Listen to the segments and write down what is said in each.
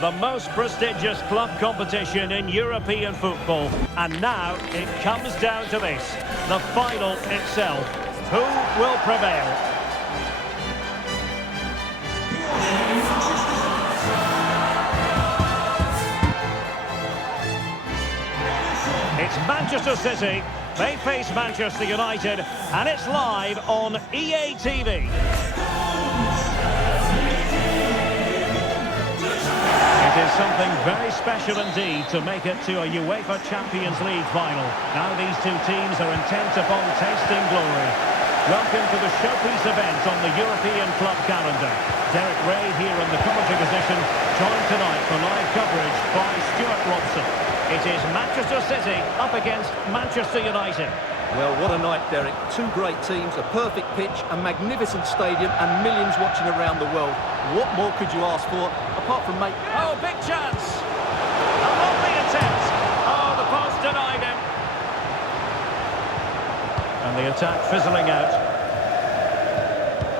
The most prestigious club competition in European football. And now it comes down to this, the final itself. Who will prevail? It's Manchester City. They face Manchester United, and it's live on EA TV. It is something very special indeed to make it to a UEFA Champions League final. Now these two teams are intent upon tasting glory. Welcome to the showpiece event on the European club calendar. Derek Ray here in the commentary position, joined tonight for live coverage by Stuart Robson. It is Manchester City up against Manchester United. Well, what a night, Derek. Two great teams, a perfect pitch, a magnificent stadium and millions watching around the world. What more could you ask for, apart from making... Oh, big chance! A lovely attempt! Oh, the post denied him. And the attack fizzling out.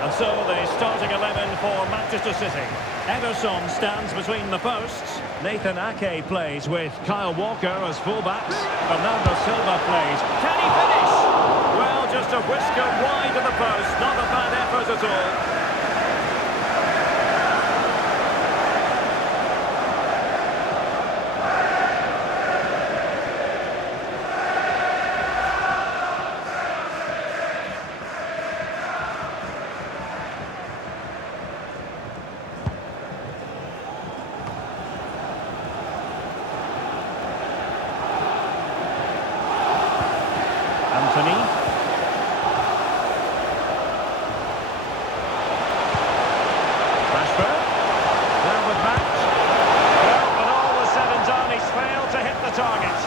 And so the starting 11 for Manchester City. Ederson stands between the posts. Nathan Ake plays with Kyle Walker as fullbacks. Bernardo Silva plays. Can he finish? Well, just a whisker wide of the post. Not a bad effort at all. Anthony. Rashford. Down with Matt. Well, when all was said and done, he's failed to hit the target.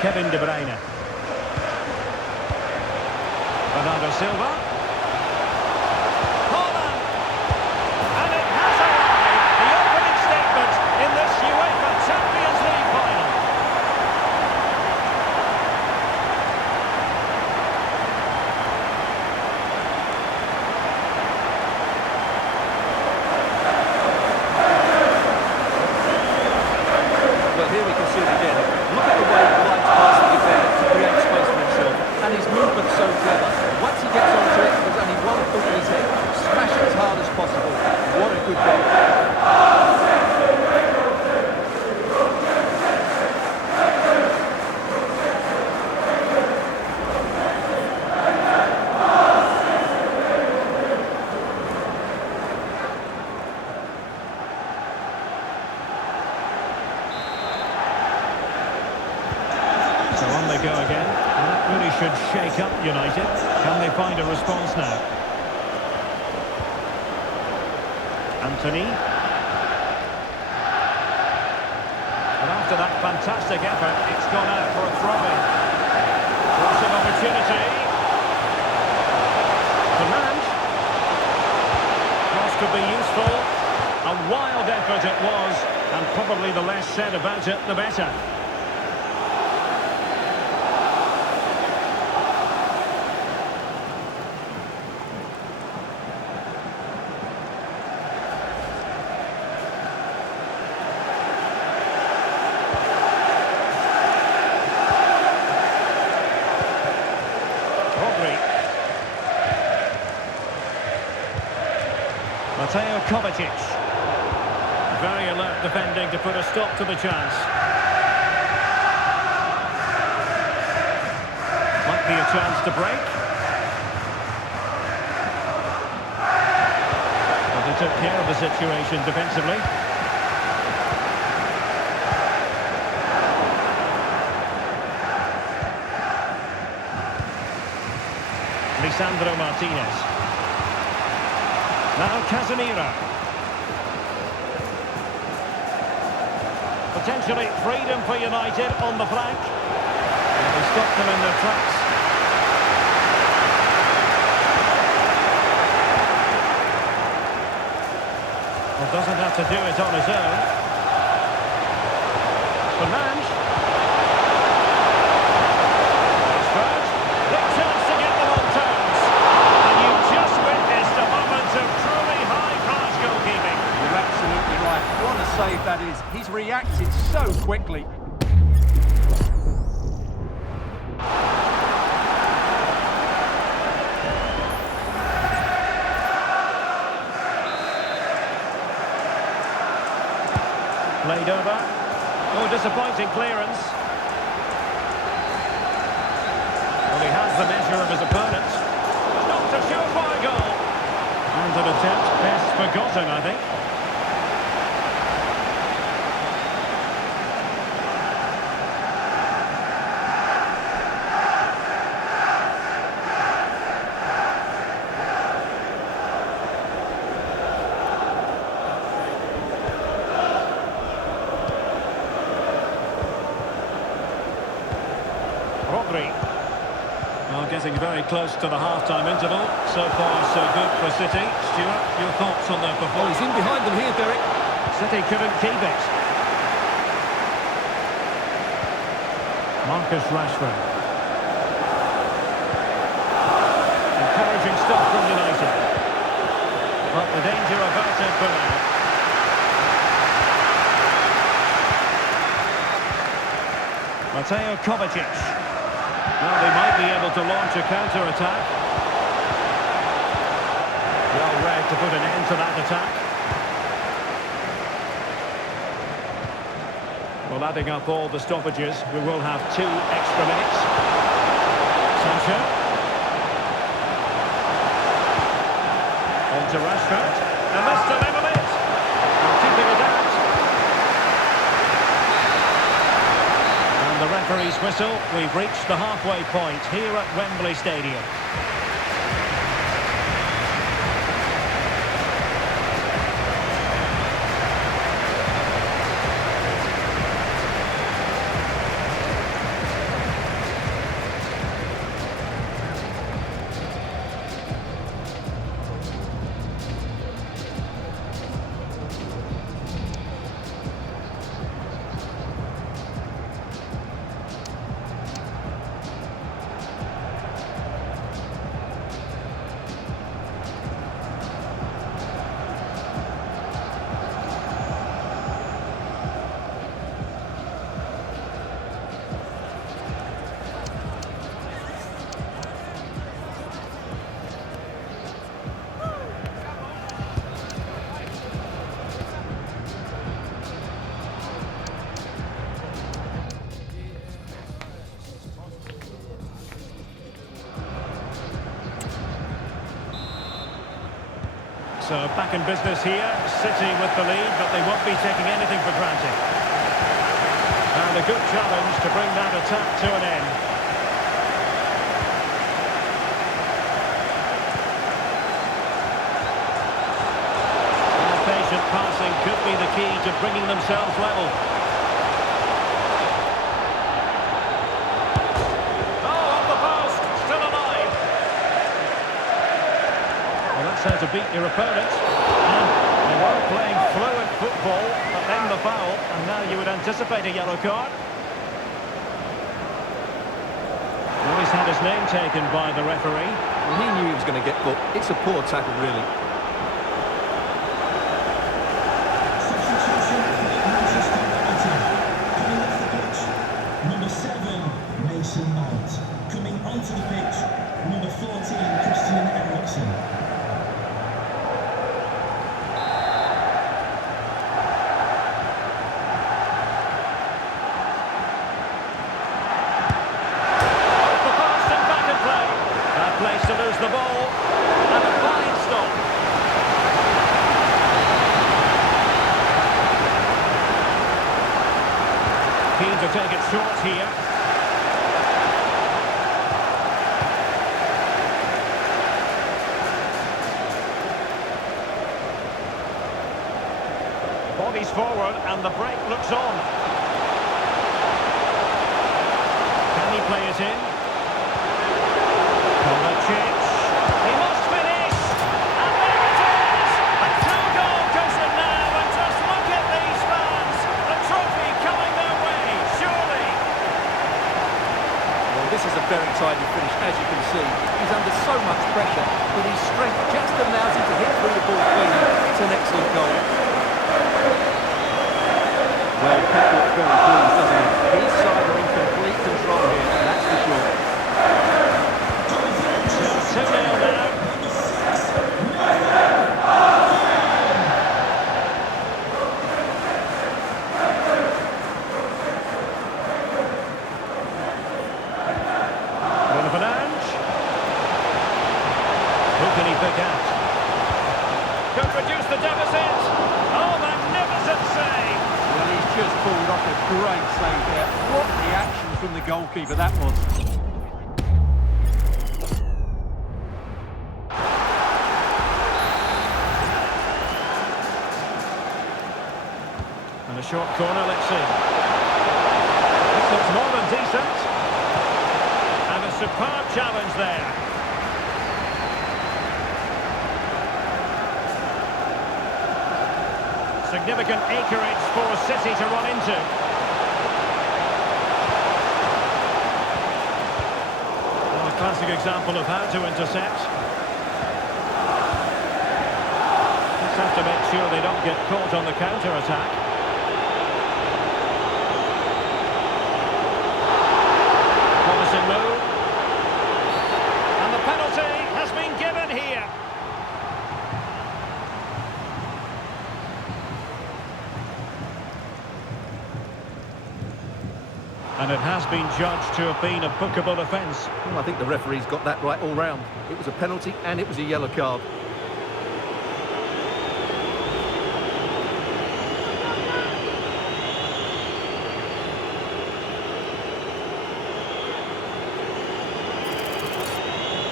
Kevin De Bruyne. Bernardo Silva. Holland. And it has arrived. The opening statement in this UEFA Champions League final. Well, here we can see it again. Look at the way he glides past the defender to create space for himself. And his movement's so clever. Once he gets onto it, there's only one thought in his head. Smash it as hard as possible. What a good goal. So on they go again. And that really should shake up United. Can they find a response now? Anthony. But after that fantastic effort, it's gone out for a throw-in. Forcing opportunity. Command. Cross could be useful. A wild effort it was, and probably the less said about it, the better. Mateo Kovacic. Very alert defending to put a stop to the chance. Might be a chance to break. But they took care of the situation defensively. Lisandro Martinez. Now Casemiro. Potentially freedom for United on the flank. And they stopped them in their tracks. Doesn't have to do it on his own. Fernandes. Rashford. Big chance to get them on terms. And you've just witnessed a moment of truly high-class goalkeeping. You're absolutely right. What a save that is. He's reacted so quickly. Played over. Oh, disappointing clearance. Well, he has the measure of his opponent. Not a surefire goal. And an attempt best forgotten, I think. Well, getting very close to the half-time interval. So far, so good for City. Stuart, your thoughts on their Oh, performance? he's in behind them here, Derek. City couldn't keep it. Marcus Rashford. Encouraging stuff from United. But the danger averted for now. Mateo Kovacic. Well, they might be able to launch a counter-attack. Well read to put an end to that attack. Well, adding up all the stoppages, we will have 2 extra minutes. Sancho. On to Rashford. And this to level it. And keeping it out. The referee's whistle. We've reached the halfway point here at Wembley Stadium. So back in business here, City with the lead, but they won't be taking anything for granted. And a good challenge to bring that attack to an end. And patient passing could be the key to bringing themselves level. How to beat your opponent. And they were playing fluid football, but then the foul, and now you would anticipate a yellow card. Well, he's had his name taken by the referee. Well, he knew he was going to get booked. It's a poor tackle, really. Substitution for Manchester United. Coming off the pitch, number 7, Mason Mount. Coming onto the pitch, number 14, Christian Eriksen. Place to lose the ball, and a fine stop. Keen to take it short here. Bodies forward, and the break looks on. Can he play it in? He must finish, and there it is! A 2-goal cushion now, very tidy finish, as you can see. He's under so much pressure, but his strength just allows him to hit through the ball cleanly. It's an excellent goal. Well, Pep looks very pleased, doesn't he? His side are in complete control here, that's for sure. 2-0 now. Who can he pick out? Could reduce the deficit. Oh, magnificent save! Well, he's just pulled off a great save there. What reaction from the goalkeeper that was. And a short corner, let's see. This looks more than decent. And a superb challenge there. Significant acreage for City to run into. Well, a classic example of how to intercept. Just have to make sure they don't get caught on the counter-attack. Promising move. And the penalty has been given here. And it has been judged to have been a bookable offence. Well, I think the referee's got that right all round. It was a penalty and it was a yellow card.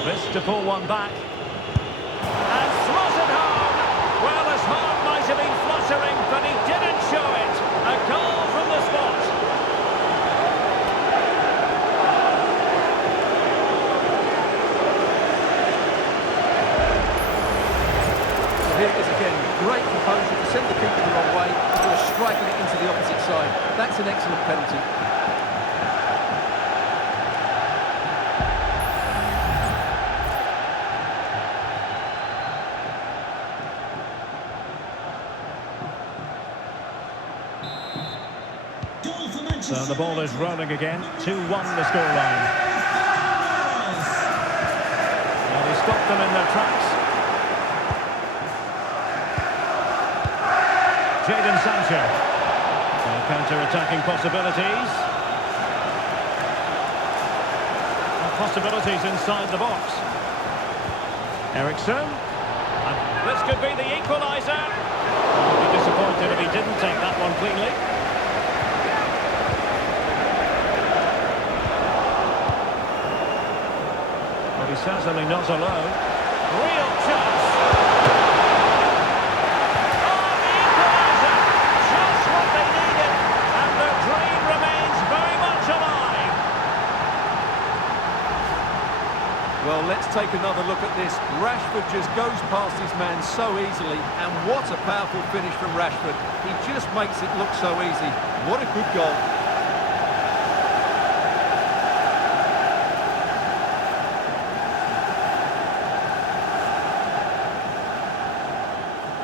This to pull one back. And slotted home! Well, his heart might have been fluttering, but he didn't show it. A goal from the spot. Here it is again, great composure to send the keeper the wrong way before striking it into the opposite side. That's an excellent penalty. So the ball is rolling again, 2-1 the scoreline. Well, he stopped them in their tracks. Jadon Sancho. Counter-attacking possibilities. Possibilities inside the box. Ericsson. And this could be the equaliser. I'd be disappointed if he didn't take that one cleanly. But he's certainly not alone. Real chance. Well, let's take another look at this. Rashford just goes past his man so easily, and what a powerful finish from Rashford. He just makes it look so easy. What a good goal.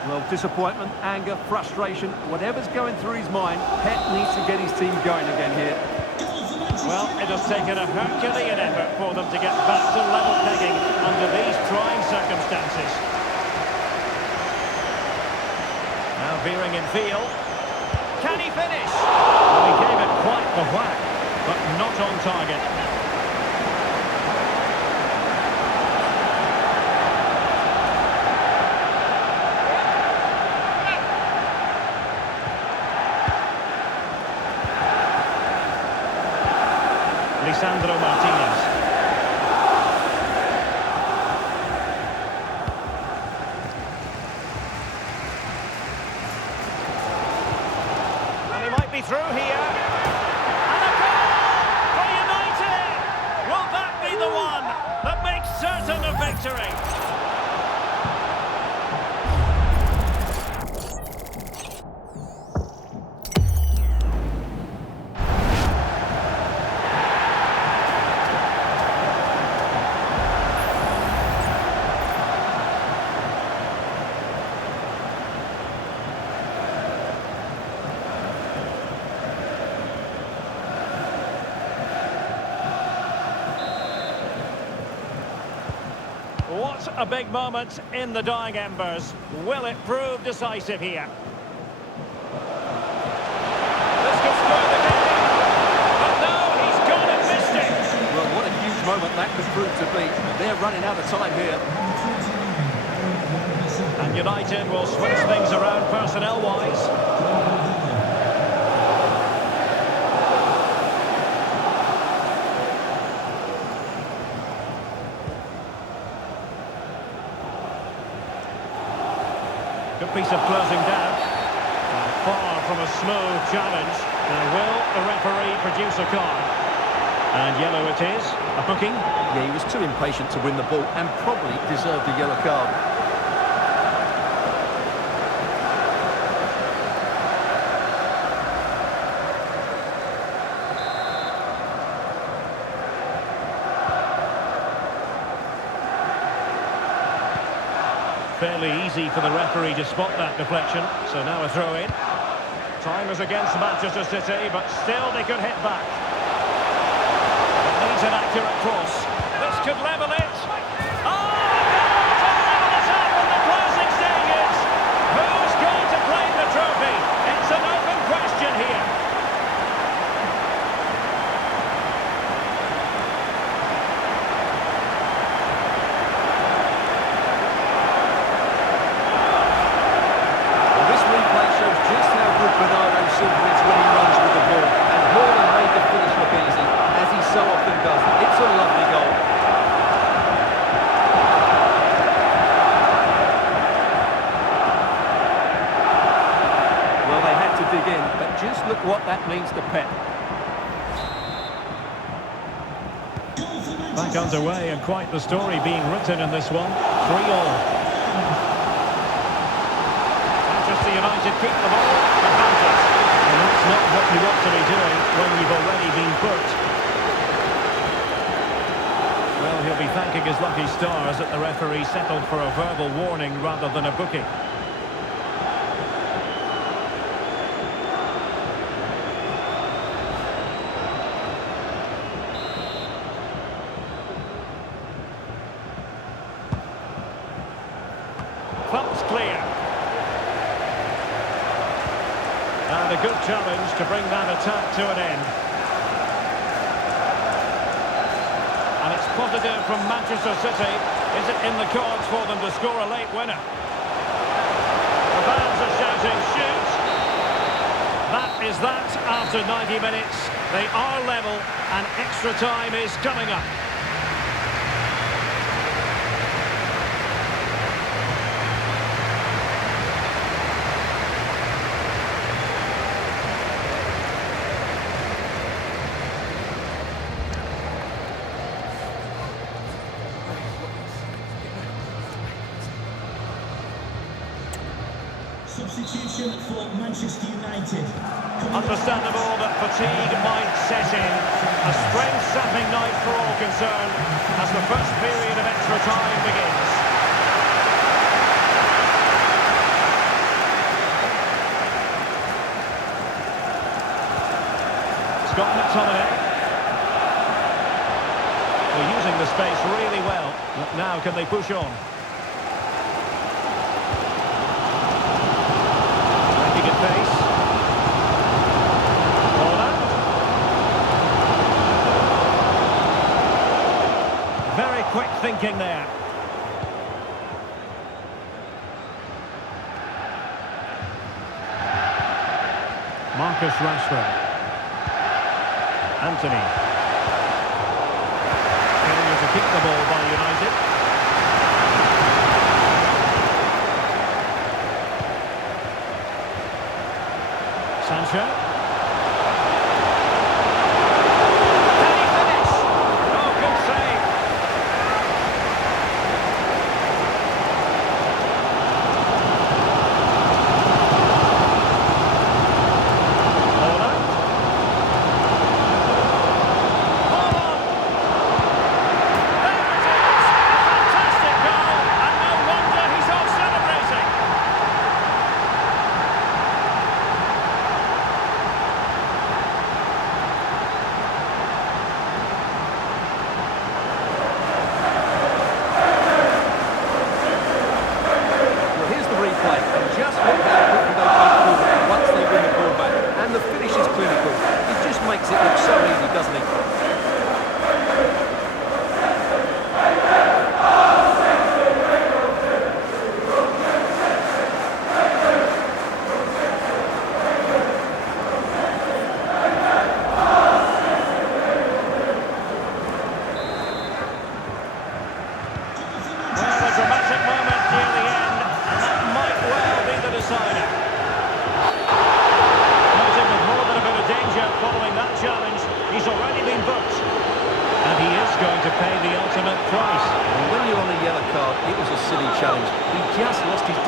Well, disappointment, anger, frustration, whatever's going through his mind, Pep needs to get his team going again here. Well, it has taken a Herculean effort for them to get back to level pegging under these trying circumstances. Now veering in field. Can he finish? Well, he gave it quite the whack, but not on target. Lisandro Martinez. And he might be through here. And a goal for United! Will that be the one that makes certain of victory? What a big moment in the dying embers. Will it prove decisive here? This could spoil the game. But no, he's gone and missed it. Well, what a huge moment that could prove to be. They're running out of time here. And United will switch things around personnel-wise. Good piece of closing down. And far from a smooth challenge. Now will the referee produce a card? And yellow it is. A booking. Yeah, he was too impatient to win the ball and probably deserved a yellow card. Fairly easy for the referee to spot that deflection. So now a throw in. Time is against Manchester City, but still they could hit back. It needs an accurate cross. This could level it. Oh, to level it up in the closing stages. Who's going to claim the trophy? It's an open question here. Bernardo Silva is when he runs with the ball, and Haaland made the finish look easy, as he so often does. It's a lovely goal. Well, they had to dig in, but just look what that means to Pep. Back underway, and quite the story being written in this one. 3-all. Manchester United keep the ball. And that's not what you want to be doing when you've already been booked. Well, he'll be thanking his lucky stars that the referee settled for a verbal warning rather than a booking. Thump's clear. And a good challenge to bring that attack to an end. And it's positive from Manchester City. Is it in the cards for them to score a late winner? The fans are shouting, shoot! That is that after 90 minutes. They are level and extra time is coming up. Substitution for Manchester United. Understandable that fatigue might set in. A strength-sapping night for all concerned as the first period of extra time begins. Scott McTominay. They're using the space really well. Now can they push on? Pace. Very quick thinking there. Marcus Rashford. Anthony. Failure to keep the ball by United. Sancho. Can he finish? Oh, good save. Haaland. There it is! A fantastic goal, and no wonder he's off celebrating.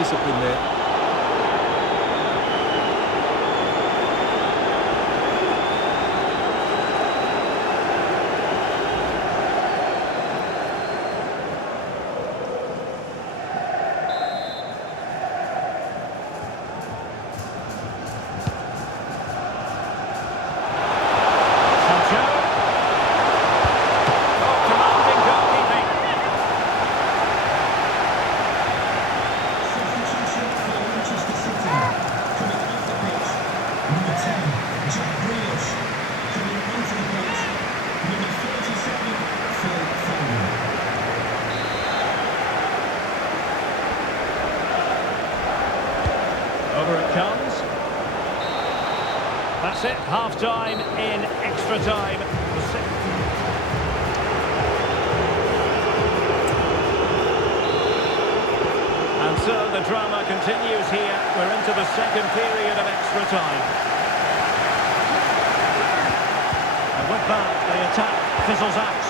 discipline there. Substitution for Manchester City. Coming off the pitch, number 10, Jack Grealish. Coming onto the pitch, number 37, Phil Foden. Over it comes. That's it, half-time in extra time. And so the drama continues here. We're into the second period of extra time. And with that, the attack fizzles out.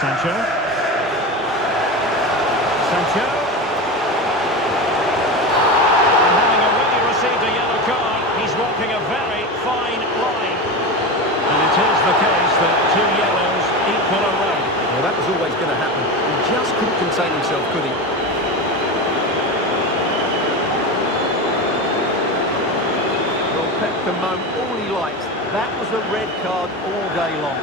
Sancho. And having already received a yellow card, he's walking a very fine line. And it is the case that 2 yellows equal a red. Well, that was always going to happen. He just couldn't contain himself, could he? Well, Pep can moan all he likes. That was a red card all day long.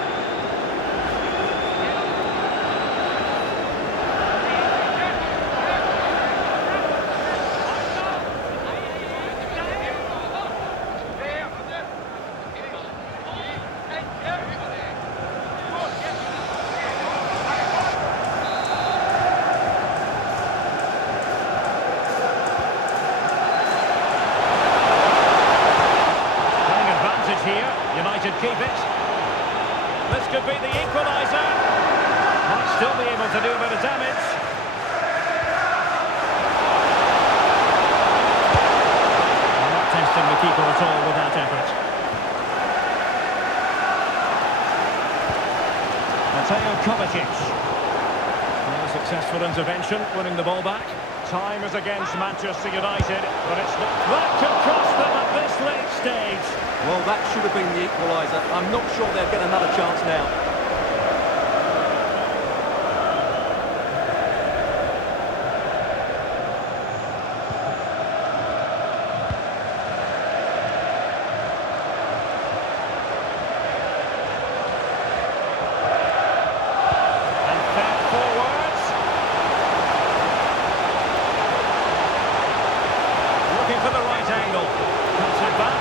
Here, United keep it. This could be the equaliser. Might still be able to do a bit of damage. Not testing the keeper at all with that effort. Mateo Kovacic. A successful intervention, winning the ball back. Time is against Manchester United, but it's not. That could cost them at this late stage. Well, that should have been the equaliser. I'm not sure they'll get another chance now. And fed forwards. Looking for the right angle. Cuts it back.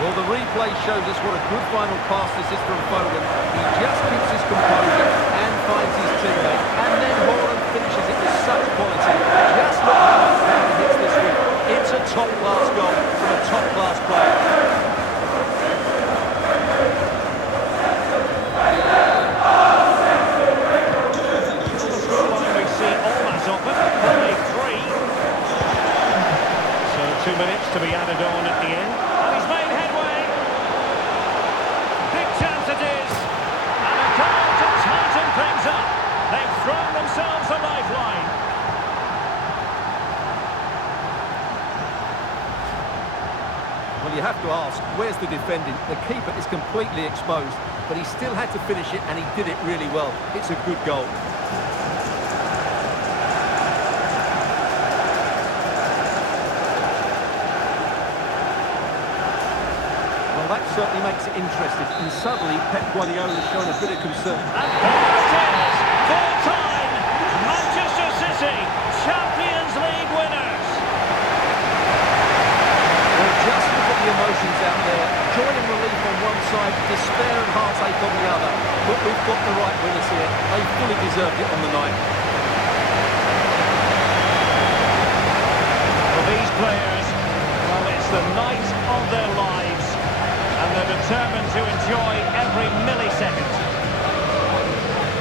Well, the replay shows us what a good final pass this is from Foden. He just keeps his composure and finds his teammate. And then Haaland finishes it with such quality. Just look how much power he hits this week. It's a top-class goal from a top-class player. We see almost often, only 3. So 2 minutes to be added on at the end. And he's made headway. Big chance it is. And a goal to tighten things up. They've thrown themselves a lifeline. Well, you have to ask, where's the defending? The keeper is completely exposed, but he still had to finish it, and he did it really well. It's a good goal. Well, that certainly makes it interesting, and suddenly Pep Guardiola's shown a bit of concern. And there it is. Full time. Manchester City, Champions League winners. Well, just look at the emotions out there. Joy and relief on one side, despair and heartache on the other. But we've got the right winners here. They fully deserved it on the night. For these players, well, it's the night of their lives. And they're determined to enjoy every millisecond.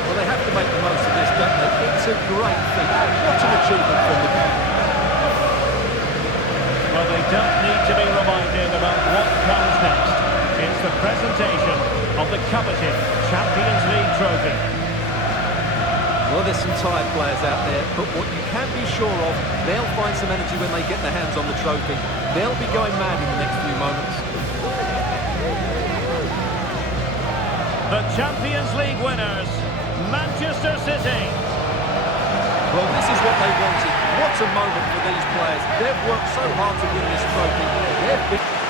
Well, they have to make the most of this, don't they? It's a a great feat. What an achievement from the game. Well, they don't need to be reminded about what comes next. It's the presentation of the coveted Champions League trophy. Well, there's some tired players out there, but what you can be sure of, they'll find some energy when they get their hands on the trophy. They'll be going mad in the next few moments. The Champions League winners, Manchester City. Well, this is what they wanted. What a moment for these players. They've worked so hard to win this trophy. They've been...